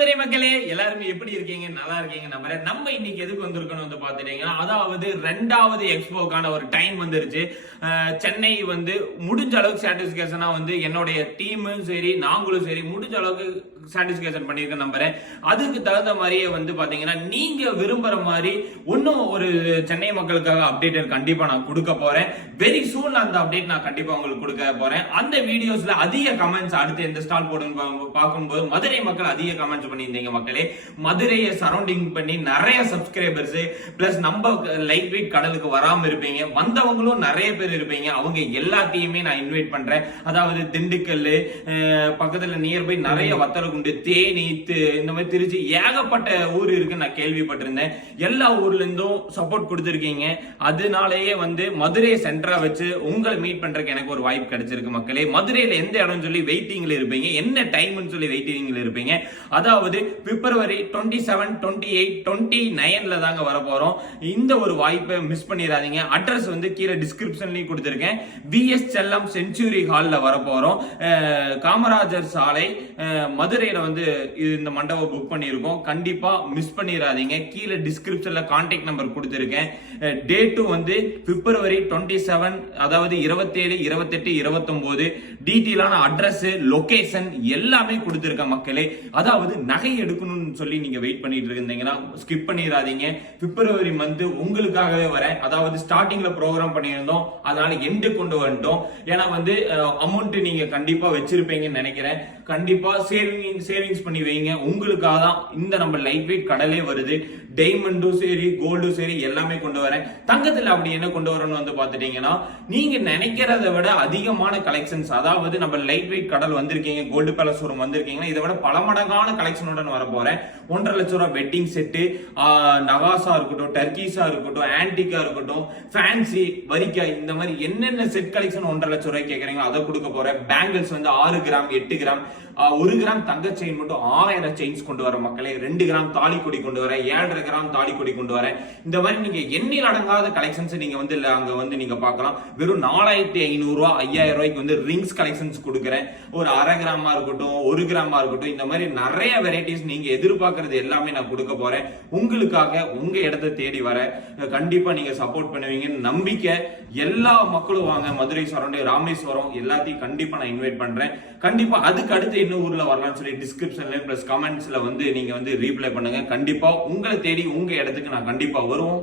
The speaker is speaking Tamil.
மதுரை மக்களே எல்லாருமே எப்படி இருக்கீங்க? நல்லா இருக்கீங்க நம்புறேன். நம்ம இன்னைக்கு எதுக்கு வந்திருக்கோம் வந்து பாத்துட்டீங்கன்னா, அதாவது 2வது எக்ஸ்போக்கான ஒரு டைம் வந்துருச்சு. சென்னை வந்து முடிஞ்ச அளவுக்கு சாட்டிஸ்பேக்ஷனா வந்து என்னுடைய டீமும் சரி நாங்களும் சரி முடிஞ்ச அளவுக்கு சாட்டிஸ்பேக்ஷன் பண்ணிருக்கேன் நம்புறேன். அதுக்கு தகுந்த மாதிரியே வந்து பாத்தீங்கன்னா நீங்க விரும்புற மாதிரி இன்னும் ஒரு சென்னை மக்களுக்காக அப்டேட் கண்டிப்பா நான் கொடுக்க போறேன். வெரி சூன் அந்த அப்டேட் நான் கண்டிப்பா உங்களுக்கு கொடுக்க போறேன். அந்த வீடியோஸ்ல அதிக கமெண்ட்ஸ் அடுத்து எந்த ஸ்டால் போடுன்னு பார்க்கும்போது மதுரை மக்கள் அதிக கமெண்ட்ஸ் பண்ணியிருந்தீங்க மக்களே. மதுரையை சரௌண்டிங் பண்ணி நிறைய சப்ஸ்கிரைபர்ஸ் பிளஸ் நம்ம லைட் வெயிட் கடலுக்கு வராம இருப்பீங்க, வந்தவங்களும் நிறைய பேர் இருப்பீங்க. அவங்க எல்லாத்தையுமே நான் இன்வைட் பண்றேன். அதாவது திண்டுக்கல் பக்கத்துல நியர்பை நிறைய வத்தலகுண்டு, தேனி, இந்த மாதிரி திருச்சி ஏகப்பட்ட ஊர் இருக்கு நான் கேள்விப்பட்டிருந்தேன். எல்லா ஊர்ல இருந்தும் சப்போர்ட் கொடுத்திருக்கீங்க. அதனாலேயே வந்து மதுரை சென்டரா வச்சு உங்களை மீட் பண்றதுக்கு எனக்கு ஒரு வாய்ப்பு கிடைச்சிருக்கு மக்களே. மதுரையில எந்த இடம் சொல்லி வெயிட்டிங்ல இருப்பீங்க, என்ன டைம்னு சொல்லி வெயிட்டிங்ல இருப்பீங்க. அதாவது பிப்ரவரி 27, 28, 29ல தாங்க வர போறோம். இந்த ஒரு வாய்ப்பை மிஸ் பண்ணிடாதீங்க. அட்ரஸ் வந்து கீழே டிஸ்கிரிப்ஷன்லயும் கொடுத்திருக்கேன். BS செல்லம் செஞ்சுரி ஹால்ல வர போறோம். காமராஜர் சாலை மதுரையில வந்து இந்த மண்டபம் புக் பண்ணியிருக்கோம். கண்டிப்பா மிஸ் பண்ணிடாதீங்க. கீழே டிஸ்கிரிப்ஷன்ல கான்டாக்ட் நம்பர் கொடுத்திருக்கேன். டேட்டு வந்து பிப்ரவரி 27, அதாவது 27, 28, 29. டீட்டெயிலான அட்ரஸ், லொகேஷன் எல்லாமே கொடுத்திருக்கேன் மக்களே. அதாவது நகை எடுக்கணும்னு சொல்லி நீங்க வெயிட் பண்ணிட்டு இருந்தீங்கன்னா ஸ்கிப் பண்ணிடாதீங்க. பிப்ரவரி மந்த் உங்களுக்காகவே வரேன். அதாவது ஸ்டார்டிங்ல ப்ரோக்ராம் பண்ணியிருந்தோம், அதனால எண்டு கொண்டு வந்துட்டோம். ஏன்னா வந்து அமௌண்ட் நீங்க கண்டிப்பா வச்சிருப்பீங்கன்னு நினைக்கிறேன். கண்டிப்பா சேவிங்ஸ் பண்ணி வைங்க. உங்களுக்காக தான் இந்த நம்ம லைட் வெயிட் கடலே வருது. டைமண்டும் சரி கோல்டும் சரி எல்லாமே கொண்டு வரேன். தங்கத்துல அப்படி என்ன கொண்டு வரணும் வந்து பாத்துட்டீங்கன்னா, நீங்க நினைக்கிறத விட அதிகமான கலெக்ஷன்ஸ், அதாவது நம்ம லைட் வெயிட் கடல் வந்திருக்கீங்க, கோல்டு பேலஸ் ரூம் வந்திருக்கீங்கன்னா இதை விட பல மடங்கான கலெக்ஷனுடன் வர போறேன். 1.5 லட்சம் ரூபாய் வெட்டிங் செட்டு, நகாசா இருக்கட்டும், டர்கிஸா இருக்கட்டும், ஆன்டிகா இருக்கட்டும், ஃபேன்சி, வரிக்கா, இந்த மாதிரி என்னென்ன செட் கலெக்ஷன் 1.5 லட்சம் ரூபாய் கேட்கறீங்களோ அதை கொடுக்க போறேன். பேங்கிள்ஸ் வந்து 6 கிராம், 8 கிராம், 1 கிராம் தங்க செயின் மட்டும் 1000 செயின்ஸ் கொண்டு வர மக்களே. 2 கிராம் தாலி கொடி கொண்டு வரேன், 7.5 கிராம் தாலி கொடி கொண்டு வரேன். இந்த மாதிரி நீங்க எண்ணில் அடங்காத கலெக்ஷன்ஸ் நீங்க வந்து அங்க வந்து நீங்க பார்க்கலாம். வெறும் 4500 ரூபாய், 5000 ரூபாய்க்கு வந்து ரிங்ஸ் கலெக்ஷன்ஸ் கொடுக்குறேன். ஒரு 1/2 கிராமா இருக்கட்டும், 1 கிராமா இருக்கட்டும், இந்த மாதிரி நிறைய வெரைட்டிஸ் நீங்க எதிர்பார்க்கறது எல்லாமே நான் கொடுக்க போறேன். உங்களுக்காக உங்க இடத்தை தேடி வர கண்டிப்பா நீங்க சப்போர்ட் பண்ணுவீங்கன்னு நம்பிக்கை. எல்லா மக்களும் வாங்க. மதுரை சரௌண்டிங், ராமேஸ்வரம் எல்லாத்தையும் கண்டிப்பா நான் இன்வைட் பண்றேன். கண்டிப்பா அதுக்கு அடுத்து என்ன ஊர்ல வரலாம்னு சொல்லி டிஸ்கிரிப்ஷன்ல பிளஸ் கமெண்ட்ஸ்ல வந்து நீங்க வந்து ரீப்ளை பண்ணுங்க. கண்டிப்பா உங்களை தேடி உங்க இடத்துக்கு நான் கண்டிப்பா வருவோம்.